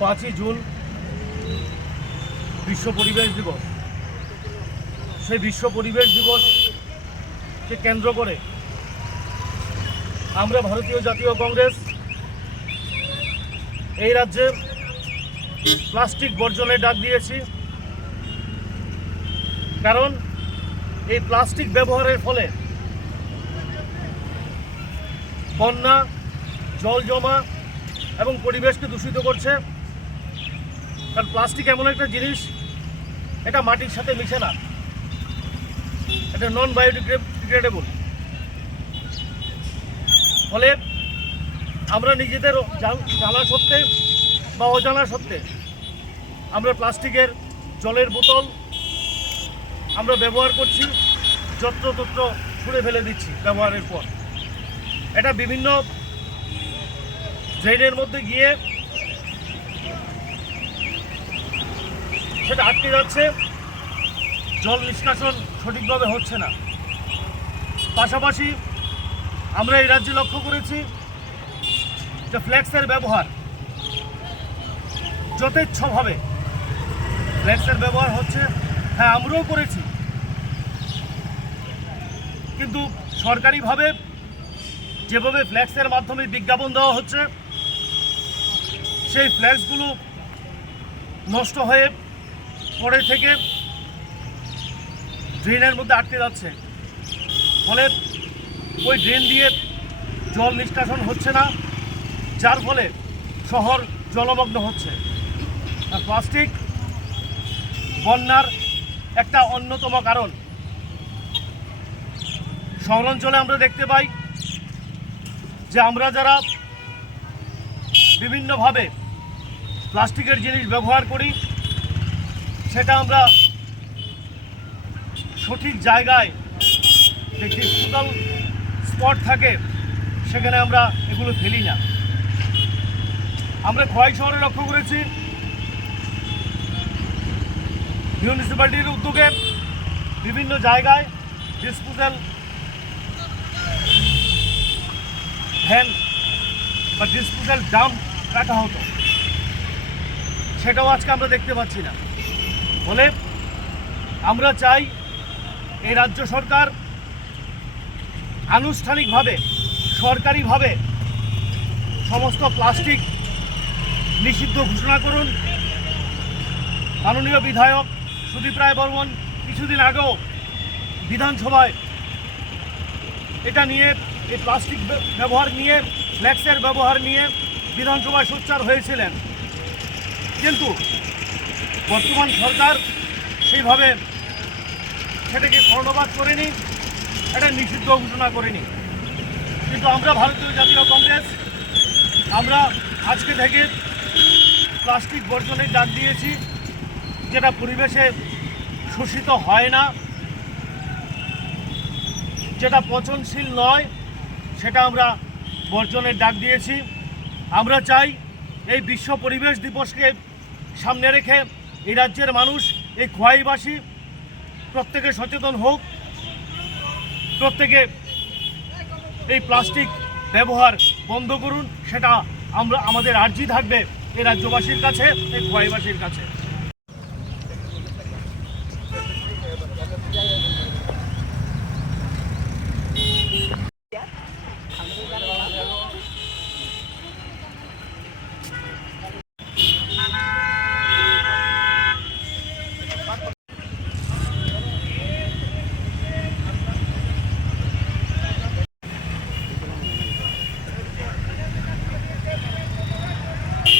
পাঁচই জুন বিশ্ব পরিবেশ দিবস। সেই বিশ্ব পরিবেশ দিবসকে কেন্দ্র করে আমরা ভারতীয় জাতীয় কংগ্রেস এই রাজ্যে প্লাস্টিক বর্জনের ডাক দিয়েছি। কারণ এই প্লাস্টিক ব্যবহারের ফলে বন্যা, জল জমা এবং পরিবেশকে দূষিত করছে। কারণ প্লাস্টিক এমন একটা জিনিস, এটা মাটির সাথে মিশে না। এটা নন বায়োডিগ্রেডেবল ফলে আমরা নিজেদের জান- সত্ত্বে বা অজানা সত্ত্বে আমরা প্লাস্টিকের জলের বোতল আমরা ব্যবহার করছি, যত্রতত্র ছুঁড়ে ফেলে দিচ্ছি ব্যবহারের পর। এটা বিভিন্ন ড্রেনের মধ্যে গিয়ে সেটা আটকে যাচ্ছে। জল নিষ্কাশন সঠিকভাবে হচ্ছে না। পাশাপাশি আমরা এই রাজ্যে লক্ষ্য করেছি যে ফ্ল্যাক্সের ব্যবহার যথেচ্ছভাবে। ফ্ল্যাক্সের ব্যবহার হচ্ছে হ্যাঁ আমরাও করেছি। কিন্তু সরকারিভাবে যেভাবে ফ্ল্যাক্সের মাধ্যমে বিজ্ঞাপন দেওয়া হচ্ছে, সেই ফ্ল্যাক্সগুলো নষ্ট হয়ে পরে থেকে ড্রেনের মধ্যে আটকে যাচ্ছে। ফলে ওই ড্রেন দিয়ে জল নিষ্কাশন হচ্ছে না, যার ফলে শহর জলমগ্ন হচ্ছে। আর প্লাস্টিক বন্যার একটা অন্যতম কারণ। শহরাঞ্চলে আমরা দেখতে পাই যে আমরা যারা বিভিন্নভাবে প্লাস্টিকের জিনিস ব্যবহার করি সেটা আমরা সঠিক জায়গায় যে ডিসপোজাল স্পট থাকে, সেখানে আমরা এগুলো ফেলি না। আমরা খোয়াই শহরে লক্ষ্য করেছি মিউনিসিপ্যালিটির উদ্যোগে বিভিন্ন জায়গায় ডিসপোজাল ভ্যান বা ডিসপোজাল ডাম্প রাখা হতো। সেটাও আজকে আমরা দেখতে পাচ্ছি না। ফলে আমরা চাই এই রাজ্য সরকার আনুষ্ঠানিকভাবে, সরকারিভাবে সমস্ত প্লাস্টিক নিষিদ্ধ ঘোষণা করুন। মাননীয় বিধায়ক সুদীপ রায় বর্মন কিছুদিন আগেও বিধানসভায় এটা নিয়ে, এই প্লাস্টিক ব্যবহার নিয়ে, ফ্ল্যাক্সের ব্যবহার নিয়ে বিধানসভায় সোচ্চার হয়েছিলেন। কিন্তু বর্তমান সরকার সেইভাবে সেটাকে কর্ণপাত করেনি এটা নিষিদ্ধ ঘোষণা করেনি। কিন্তু আমরা ভারতীয় জাতীয় কংগ্রেস, আমরা আজকে থেকে প্লাস্টিক বর্জনের ডাক দিয়েছি, যেটা পরিবেশে শোষিত হয় না, যেটা পচনশীল নয়, সেটা আমরা বর্জনের ডাক দিয়েছি। আমরা চাই এই বিশ্ব পরিবেশ দিবসকে সামনে রেখে এই রাজ্যের মানুষ, এই খোয়াইবাসী প্রত্যেকে সচেতন হোক, প্রত্যেকে এই প্লাস্টিক ব্যবহার বন্ধ করুন, সেটা আমরা, আমাদের আর্জি থাকবে এই রাজ্যবাসীর কাছে, এই খোয়াইবাসীর কাছে।